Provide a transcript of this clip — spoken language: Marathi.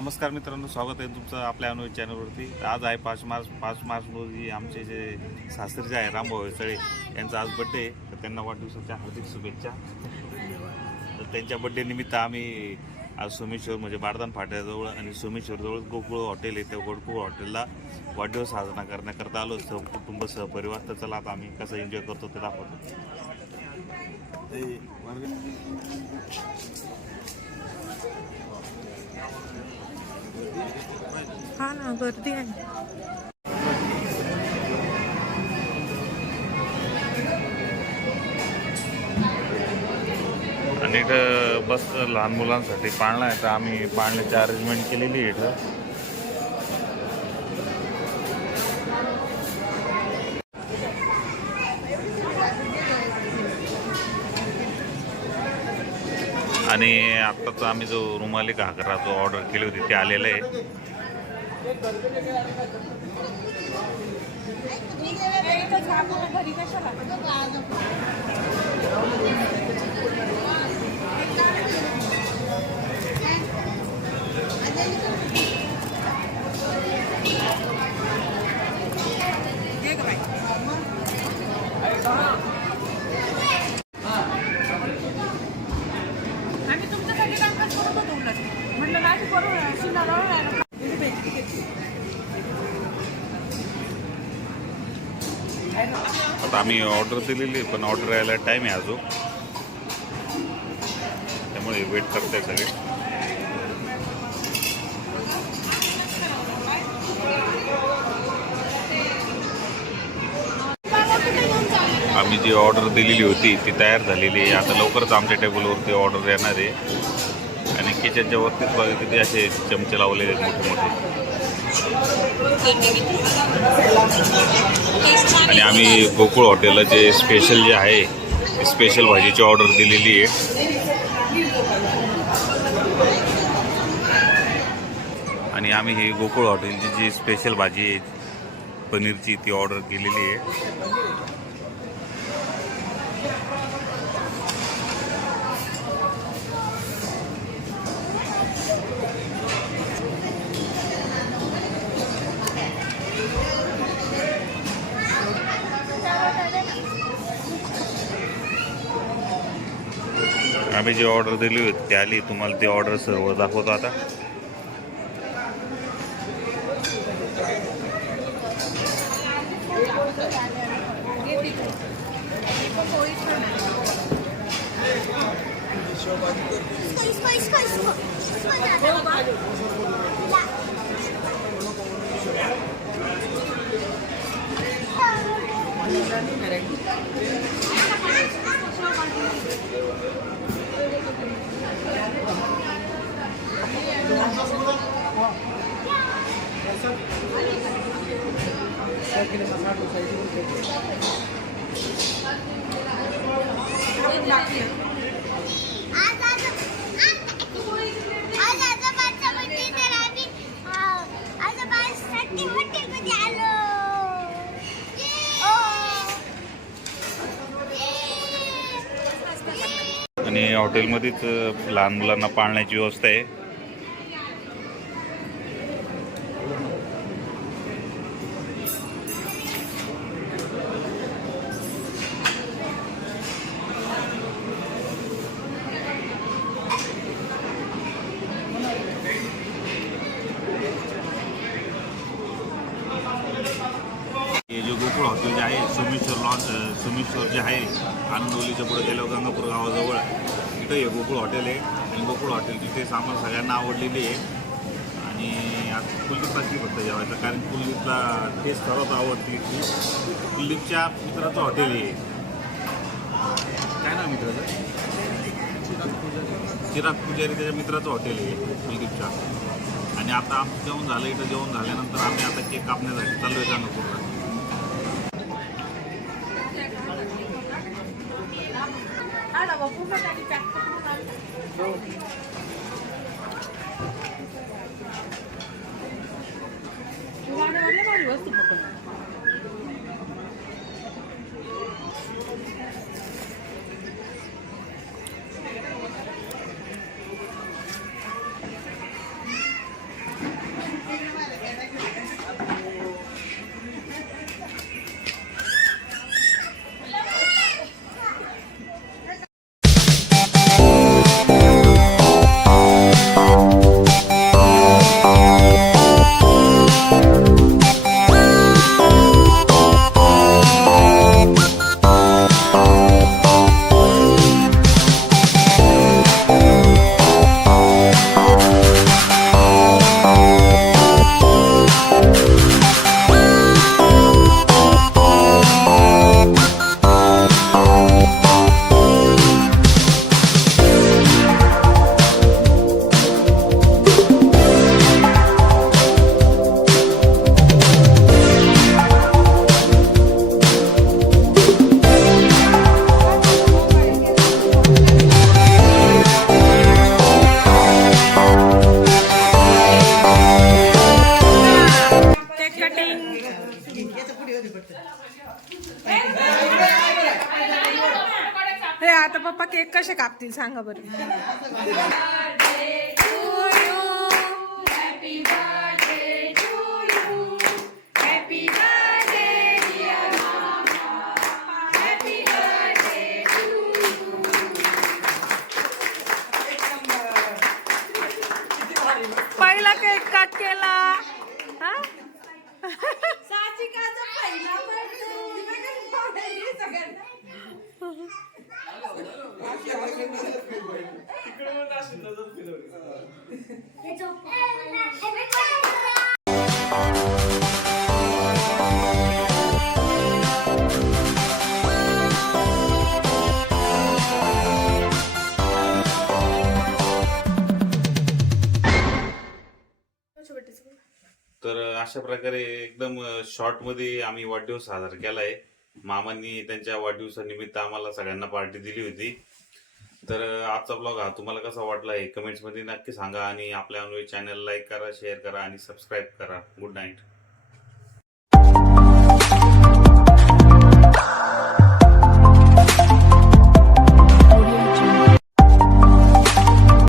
नमस्कार मित्रांनो, स्वागत आहे तुमचं आपल्या अनुभव चॅनलवरती। आज आहे 5 मार्च रोजी आमचे जे सासरे जे आहे रामभाऊ हेसळे यांचा आज बड्डे आहे, तर त्यांना वाढदिवसाच्या हार्दिक शुभेच्छा। तर त्यांच्या बड्डे निमित्त आम्ही आज सोमेश्वर म्हणजे बारदान फाट्याजवळ आणि सोमेश्वरजवळ गोकुळ हॉटेल आहे, त्या गोकुळ हॉटेलला वाढदिवस साजरा करण्याकरता आलो कुटुंब सहपरिवार। तर चला आता आम्ही कसं एन्जॉय करतो ते दाखवतो। हा ना, गर्दी आहे। आणि इथं बस लहान मुलांसाठी पाळणा आहे, तर आम्ही पाळण्याची अरेंजमेंट केलेली आहे इथं। आणि आत्ताच आम्ही जो रुमाली घागरा जो ऑर्डर केली होती ते आलेलं आहे। आता आम्ही ऑर्डर दिलेली, पण ऑर्डर यायला टाईम आहे अजून, त्यामुळे वेट करताय सगळे। आम्ही जी ऑर्डर दिलेली होती ती तयार झालेली आहे। आता लवकरच आमच्या टेबलवरती ऑर्डर येणार आहे। आणि किचनच्या वरतीच बघा किती असे चमचे लावलेले आहेत मोठे मोठे। आणि आम्ही गोकुळ हॉटेलला जे स्पेशल जे आहे स्पेशल भाजीची ऑर्डर दिलेली आहे। आणि आम्ही ही गोकुळ हॉटेलची जी स्पेशल भाजी आहे पनीरची ती ऑर्डर केलेली आहे। आम्ही जी ऑर्डर दिली होती ती आली, तुम्हाला ती ऑर्डर सर्व दाखवतो आता। आणि हॉटेलमध्येच लहान मुलांना पाळण्याची व्यवस्था आहे। हे जो गोकुळ हॉटेल जे आहे सोमेश्वर जे आहे आनंदवलीच्या पुढे गेल्यावर गंगापूर गावाजवळ इथं हे गोकुळ हॉटेल आहे। आणि गोकुळ हॉटेलची टेस्ट आम्हाला सगळ्यांना आवडलेली आहे। आणि आता कुलदीपची फक्त जेवायचं, कारण कुलदीपला टेस्ट सर्वात आवडते। कुलदीपच्या मित्राचं हॉटेल आहे, काय ना मित्राचं चिराग पुजारी, त्याच्या मित्राचं हॉटेल आहे कुलदीपच्या। आणि आता आमचं जेवण झालं, इथं जेवण झाल्यानंतर आम्ही आता केक कापण्यासाठी चालू आहे गंगापूरला। आता पप्पा केक कसे कापतील सांगा बरं. पहिला केक कट केला हा? तर अशा प्रकारे एकदम शॉर्ट मध्ये आम्ही वाढदिवस साजरा केलाय. मामांनी त्यांच्या वाढदिवसानिमित्त आम्हाला सगळ्यांना पार्टी दिली होती. तर आजचा ब्लॉग हा तुम्हाला कसा वाटला हे कमेंट्स मध्ये नक्की सांगा आणि आपल्या अनुय चॅनल लाईक करा, शेअर करा आणि सबस्क्राईब करा. Good night.